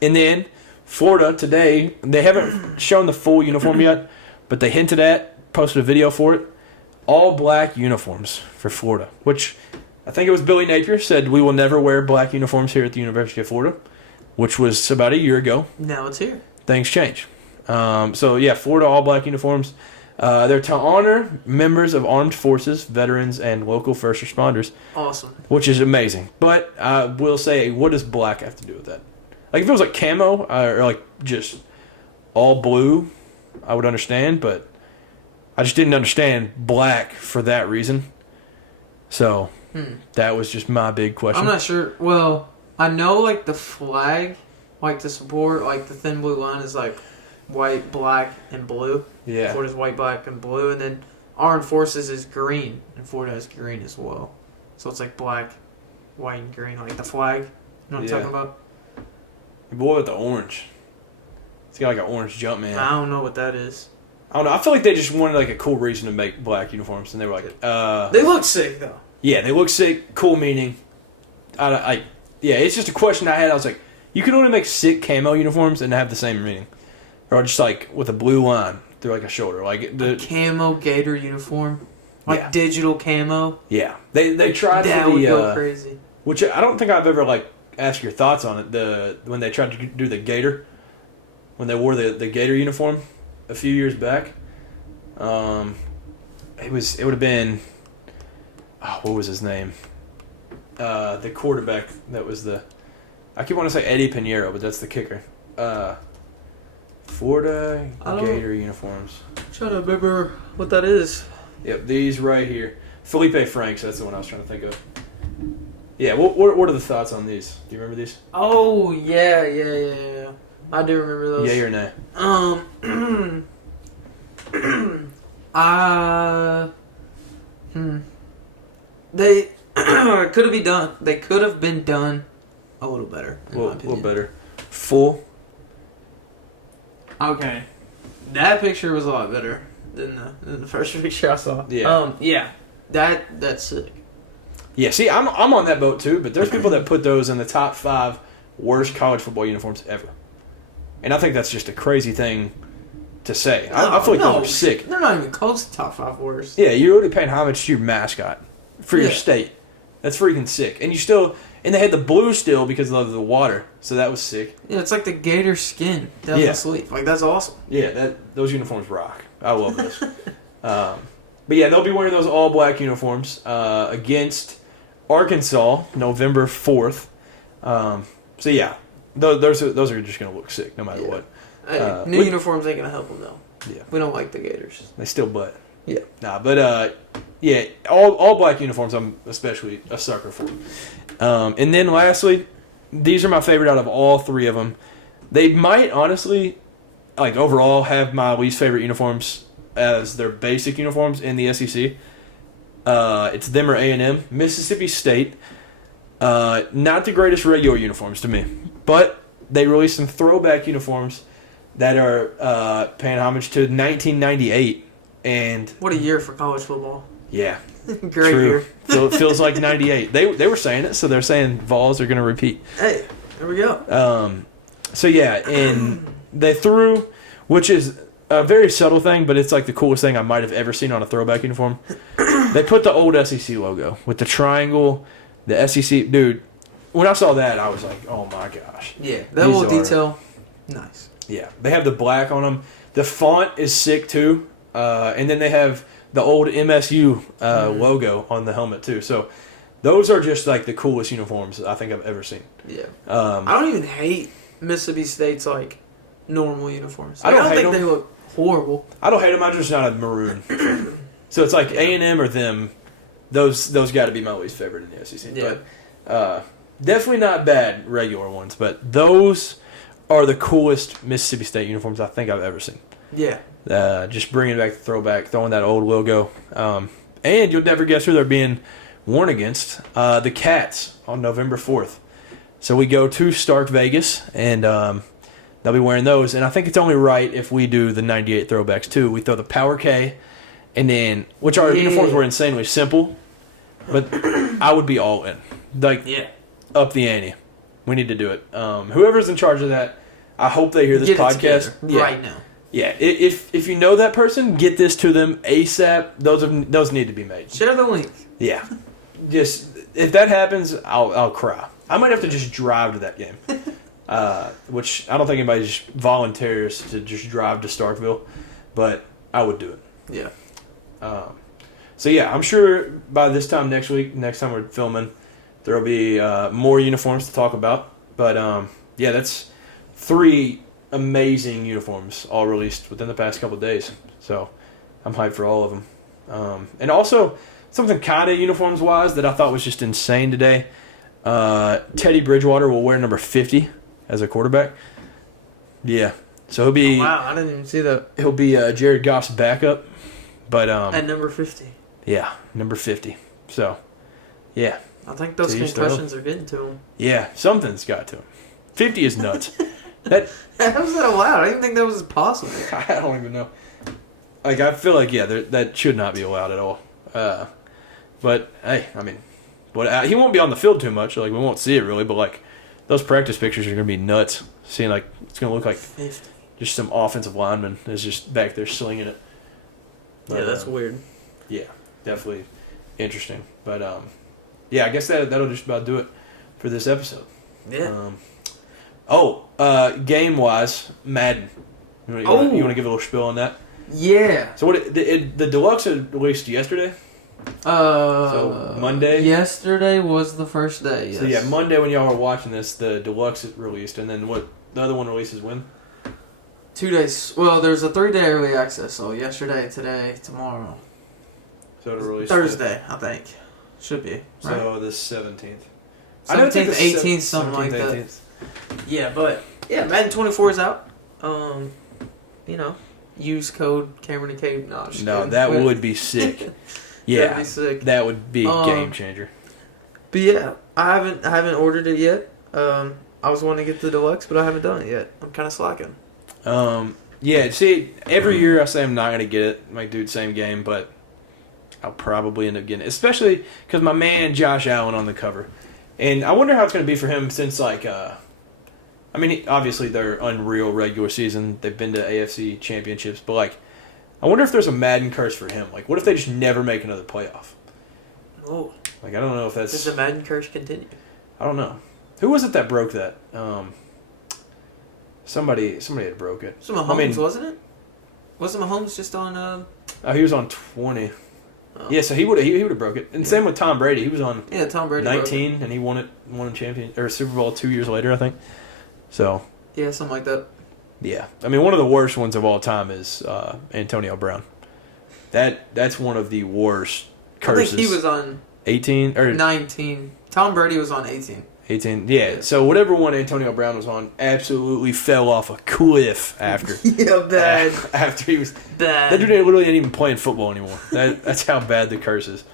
then Florida today, they haven't shown the full uniform yet, but they hinted at, posted a video for it. All black uniforms for Florida, which I think it was Billy Napier said we will never wear black uniforms here at the University of Florida, which was about a year ago. Now it's here. Things change. Florida all black uniforms. They're to honor members of armed forces, veterans, and local first responders. Awesome. Which is amazing. But I will say, what does black have to do with that? Like, if it was like camo or like just all blue, I would understand, but I just didn't understand black for that reason. So that was just my big question. I'm not sure. Well, I know like the flag, like the support, like the thin blue line is like white, black, and blue. Yeah. Florida's white, black, and blue, and then Armed Forces is green, and Florida has green as well. So it's like black, white, and green, like the flag. You know what I'm talking about? The boy with the orange. It's got like an orange jump man. I don't know what that is. I don't know. I feel like they just wanted like a cool reason to make black uniforms, and they were like, They look sick though. Yeah, they look sick. Cool meaning. It's just a question I had. I was like, you can only make sick camo uniforms and have the same meaning, or just like with a blue line through like a shoulder, like the camo Gator uniform, like digital camo. Yeah, they tried that for would go crazy. Which I don't think I've ever like asked your thoughts on it. When they tried to do the Gator, when they wore the Gator uniform a few years back, it would have been, what was his name? The quarterback that was I keep wanting to say Eddie Pinheiro, but that's the kicker. Florida Gator uniforms. I'm trying to remember what that is. Yep, these right here. Felipe Franks, that's the one I was trying to think of. Yeah, what are the thoughts on these? Do you remember these? Oh, yeah. I do remember those. Yay or nay? They could have been done. They could have been done a little better. A little better. Full. Okay, that picture was a lot better than the first picture I saw. Yeah. Yeah. That's sick. Yeah. See, I'm on that boat too. But there's people that put those in the top 5 worst college football uniforms ever, and I think that's just a crazy thing to say. I feel like those are sick. They're not even close to top 5 worst. Yeah, you're already paying homage to your mascot for your state. That's freaking sick. And you still, and they had the blue still because of the water, so that was sick. Yeah, it's like the gator skin down the sleeve. Like, that's awesome. Yeah, those uniforms rock. I love those. But yeah, they'll be wearing those all black uniforms against Arkansas November 4th. So yeah, those are just gonna look sick no matter what. Hey, new uniforms ain't gonna help them though. Yeah, we don't like the Gators. They still butt. Yeah. Nah, but yeah, all black uniforms I'm especially a sucker for. And then lastly, these are my favorite out of all 3 of them. They might honestly, like overall, have my least favorite uniforms as their basic uniforms in the SEC. It's them or A&M. Mississippi State, not the greatest regular uniforms to me, but they released some throwback uniforms that are paying homage to 1998. And what a year for college football. Yeah. Great year. So it feels like 98. They were saying it, so they're saying Vols are going to repeat. Hey, there we go. So yeah, and they threw, which is a very subtle thing, but it's like the coolest thing I might have ever seen on a throwback uniform. They put the old SEC logo with the triangle, the SEC. Dude, when I saw that, I was like, oh my gosh. Yeah, that little detail, nice. Yeah, they have the black on them. The font is sick too. And then they have the old MSU logo on the helmet too. So those are just like the coolest uniforms I think I've ever seen. Yeah. I don't even hate Mississippi State's like normal uniforms. Like, I don't think they look horrible. I don't hate them. I'm just not a maroon. So it's like A&M or them. Those got to be my least favorite in the SEC. Yeah. But definitely not bad regular ones. But those are the coolest Mississippi State uniforms I think I've ever seen. Yeah. Just bringing back the throwback, throwing that old logo. And you'll never guess who they're being worn against. The Cats on November 4th. So we go to Stark Vegas, and they'll be wearing those. And I think it's only right if we do the 98 throwbacks too. We throw the Power K, and then, which our uniforms were insanely simple, but I would be all in. Like, up the ante. We need to do it. Whoever's in charge of that, I hope they hear this podcast right now. Yeah, if you know that person, get this to them ASAP. Those need to be made. Share the link. Yeah, just if that happens, I'll cry. I might have to just drive to that game, which I don't think anybody just volunteers to just drive to Starkville, but I would do it. Yeah. So yeah, I'm sure by this time next week, next time we're filming, there'll be more uniforms to talk about. But yeah, that's 3 amazing uniforms all released within the past couple of days. So I'm hyped for all of them. And also, something kind of uniforms-wise that I thought was just insane today. Teddy Bridgewater will wear number 50 as a quarterback. Yeah. So he'll be... Oh, wow, I didn't even see that. He'll be Jared Goff's backup. But at number 50. Yeah, number 50. So, yeah. I think those concussions are getting to him. Yeah, something's got to him. 50 is nuts. How was that allowed? I didn't think that was possible. I don't even know. Like, I feel like, that should not be allowed at all. But, hey, I mean, he won't be on the field too much. Like, we won't see it really, but, like, those practice pictures are going to be nuts. Seeing, like, it's going to look like 50. Just some offensive lineman is just back there slinging it. But, yeah, that's weird. Yeah, definitely interesting. But, yeah, I guess that'll just about do it for this episode. Yeah. Game-wise, Madden. You want to give a little spiel on that? Yeah. So the deluxe was released yesterday? So Monday? Yesterday was the first day, yes. So yeah, Monday when y'all were watching this, the deluxe released, and then the other one releases when? 2 days. Well, there's a 3-day early access, so yesterday, today, tomorrow. So it'll release Thursday, I think. Should be. Right? So the 17th. 17th, 18th, something like 18th. That. Yeah, but Madden 24 is out. Use code Cameron and Cade. No, that would be sick. Yeah, that'd be sick. That would be a game changer. But yeah, I haven't ordered it yet. I was wanting to get the deluxe, but I haven't done it yet. I'm kind of slacking. Yeah, see, every year I say I'm not going to get it. Like, dude, same game, but I'll probably end up getting it. Especially because my man Josh Allen on the cover. And I wonder how it's going to be for him since, like, I mean, obviously they're unreal regular season. They've been to AFC championships. But, like, I wonder if there's a Madden curse for him. Like, what if they just never make another playoff? Oh. Like, I don't know if that's... Does the Madden curse continue? I don't know. Who was it that broke that? Somebody had broke it. It was Mahomes, wasn't it? Wasn't Mahomes just on... Oh, he was on 20. Oh. Yeah, so he would have broke it. And same with Tom Brady. He was on Tom Brady 19, and he won a champion or Super Bowl 2 years later, I think. So... Yeah, something like that. Yeah. I mean, one of the worst ones of all time is Antonio Brown. That's one of the worst curses. I think he was on... 18? Or 19. Tom Brady was on 18. 18, yeah. So whatever one Antonio Brown was on absolutely fell off a cliff after. Yeah, bad. After he was... Bad. That dude literally ain't even playing football anymore. That's how bad the curse is.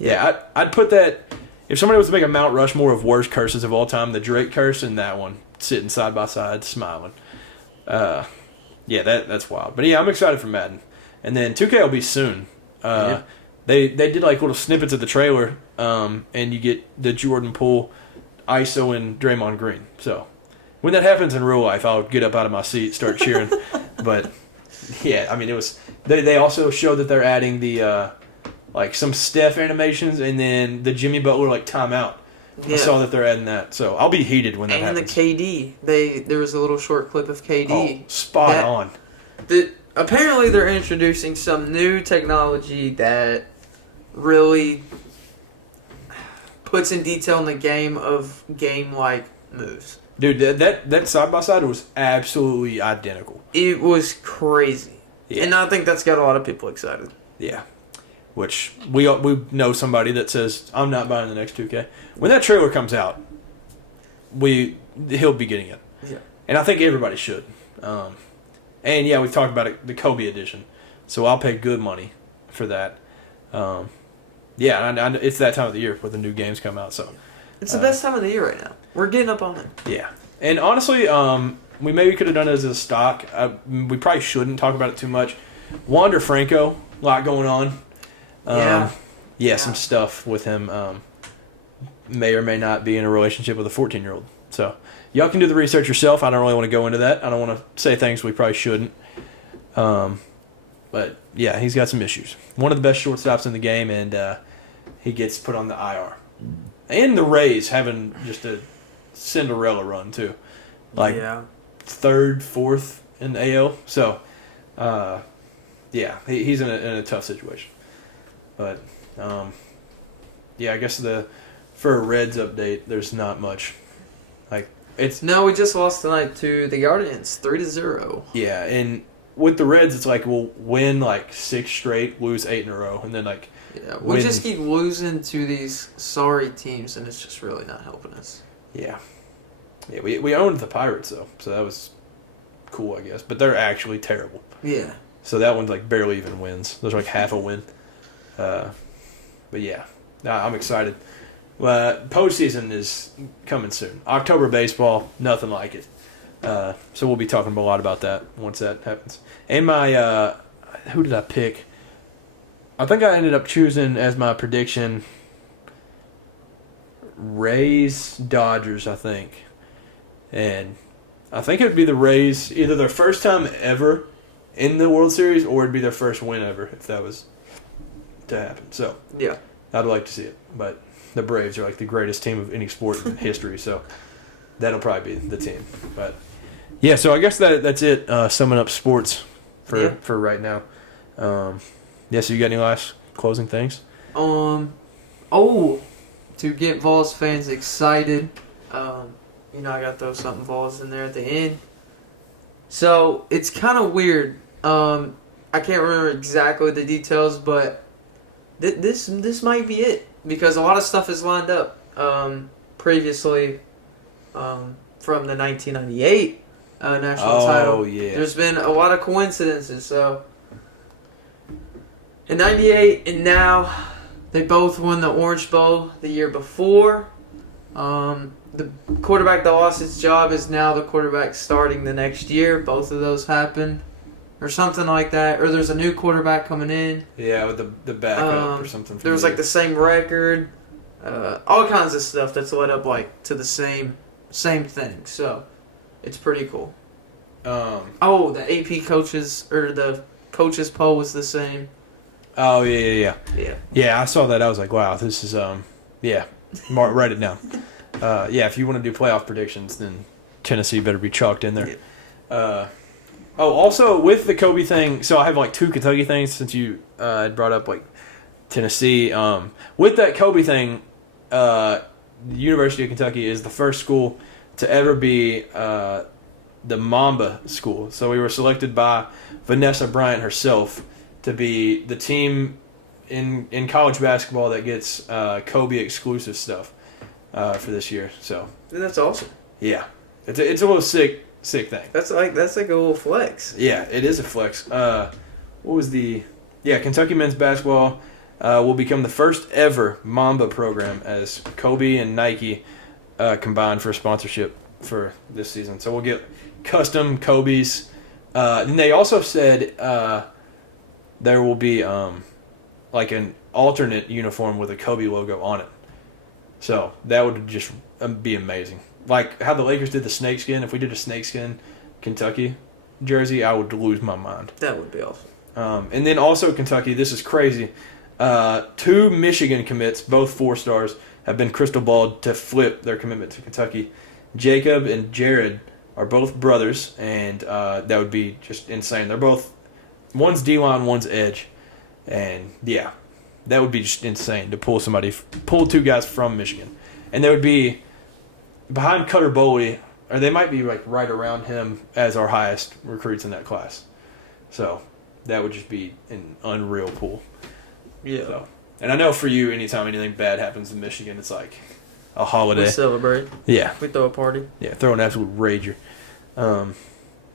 Yeah, I'd put that... If somebody was to make a Mount Rushmore of worst curses of all time, the Drake curse and that one, sitting side by side, smiling. Yeah, that's wild. But yeah, I'm excited for Madden. And then 2K will be soon. They did like little snippets of the trailer, and you get the Jordan Poole, ISO, and Draymond Green. So when that happens in real life, I'll get up out of my seat, start cheering. But yeah, I mean, it was. They also show that they're adding the like some Steph animations, and then the Jimmy Butler like timeout. Yeah. I saw that they're adding that, so I'll be heated when that happens. And the KD, there was a little short clip of KD. Oh, spot on. Apparently, they're introducing some new technology that really puts in detail in the game-like moves. Dude, that side-by-side was absolutely identical. It was crazy. Yeah. And I think that's got a lot of people excited. Yeah. Which, we know somebody that says, I'm not buying the next 2K. When that trailer comes out, he'll be getting it. Yeah. And I think everybody should. And yeah, we've talked about it, the Kobe edition. So I'll pay good money for that. Yeah, it's that time of the year where the new games come out. So it's the best time of the year right now. We're getting up on it. Yeah, and honestly, we maybe could have done it as a stock. We probably shouldn't talk about it too much. Wander Franco, a lot going on. Yeah, some stuff with him. May or may not be in a relationship with a 14-year-old. So y'all can do the research yourself. I don't really want to go into that. I don't want to say things we probably shouldn't. But yeah, he's got some issues. One of the best shortstops in the game, and he gets put on the IR. And the Rays having just a Cinderella run too, like third, fourth in the AL. So, yeah, he's in a tough situation. But yeah, I guess for a Reds update, there's not much. Like we just lost tonight to the Guardians, 3-0. Yeah, and with the Reds, it's like we'll win like 6 straight, lose 8 in a row, and then like we just keep losing to these sorry teams, and it's just really not helping us. Yeah, we owned the Pirates though, so that was cool, I guess. But they're actually terrible. Yeah. So that one's like barely even wins. Those are like half a win. But yeah, I'm excited. Postseason is coming soon. October baseball, nothing like it. So we'll be talking a lot about that once that happens. And my, who did I pick? I think I ended up choosing as my prediction Rays, Dodgers, I think. And I think it would be the Rays, either their first time ever in the World Series, or it'd be their first win ever if that was to happen. So yeah, I'd like to see it. But the Braves are like the greatest team of any sport in history, so that'll probably be the team. But yeah, so I guess that's it. Summing up sports for right now. Yeah, so you got any last closing things? To get Vols fans excited, I got to throw something Vols in there at the end. So it's kind of weird. I can't remember exactly the details, but this might be it, because a lot of stuff is lined up previously from the 1998 national title. Yeah. There's been a lot of coincidences, so in 98 and now they both won the Orange Bowl the year before. The quarterback that lost his job is now the quarterback starting the next year. Both of those happened. Or something like that. Or there's a new quarterback coming in. Yeah, with the backup or something. There was like the same record. All kinds of stuff that's led up like to the same thing. So it's pretty cool. The AP coaches or the coaches poll was the same. Oh yeah. Yeah, I saw that. I was like, wow, this is write it down. If you want to do playoff predictions, then Tennessee better be chalked in there. Yeah. Also with the Kobe thing, so I have like 2 Kentucky things since you had brought up like Tennessee. With that Kobe thing, the University of Kentucky is the first school to ever be the Mamba school. So we were selected by Vanessa Bryant herself to be the team in college basketball that gets Kobe exclusive stuff for this year. So that's awesome. Yeah, it's a little sick thing. That's like a little flex. Yeah, it is a flex. What was Kentucky men's basketball will become the first ever Mamba program as Kobe and Nike combined for a sponsorship for this season. So we'll get custom Kobe's. And they also said there will be like an alternate uniform with a Kobe logo on it. So that would just be amazing. Like how the Lakers did the snakeskin. If we did a snakeskin Kentucky jersey, I would lose my mind. That would be awesome. And then also Kentucky, this is crazy. 2 Michigan commits, both 4 stars, have been crystal balled to flip their commitment to Kentucky. Jacob and Jared are both brothers, and that would be just insane. They're both, one's D-line, one's edge. And yeah, that would be just insane to pull 2 guys from Michigan. And they would be behind Cutter Boley, or they might be like right around him as our highest recruits in that class. So that would just be an unreal pull. Yeah. So, and I know for you, anytime anything bad happens in Michigan, it's like a holiday. We celebrate. Yeah. We throw a party. Yeah, throw an absolute rager. But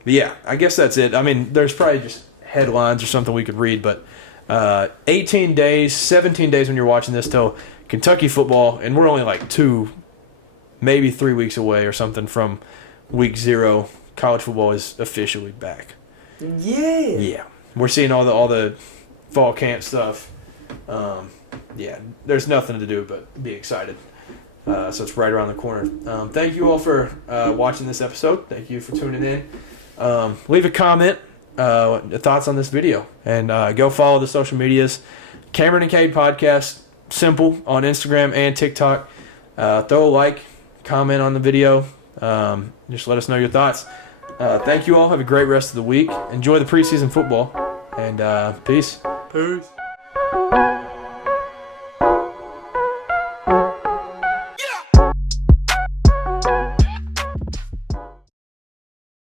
yeah, I guess that's it. I mean, there's probably just headlines or something we could read, but 17 days when you're watching this till Kentucky football, and we're only like 2, maybe 3 weeks away or something from week 0. College football is officially back. Yeah. Yeah. We're seeing all the fall camp stuff. There's nothing to do but be excited. So it's right around the corner. Thank you all for watching this episode. Thank you for tuning in. Leave a comment, thoughts on this video, and go follow the social medias. Cameron and Cade Podcast, simple, on Instagram and TikTok. Throw a like, comment on the video. Just let us know your thoughts. Thank you all. Have a great rest of the week. Enjoy the preseason football, and peace. Peace.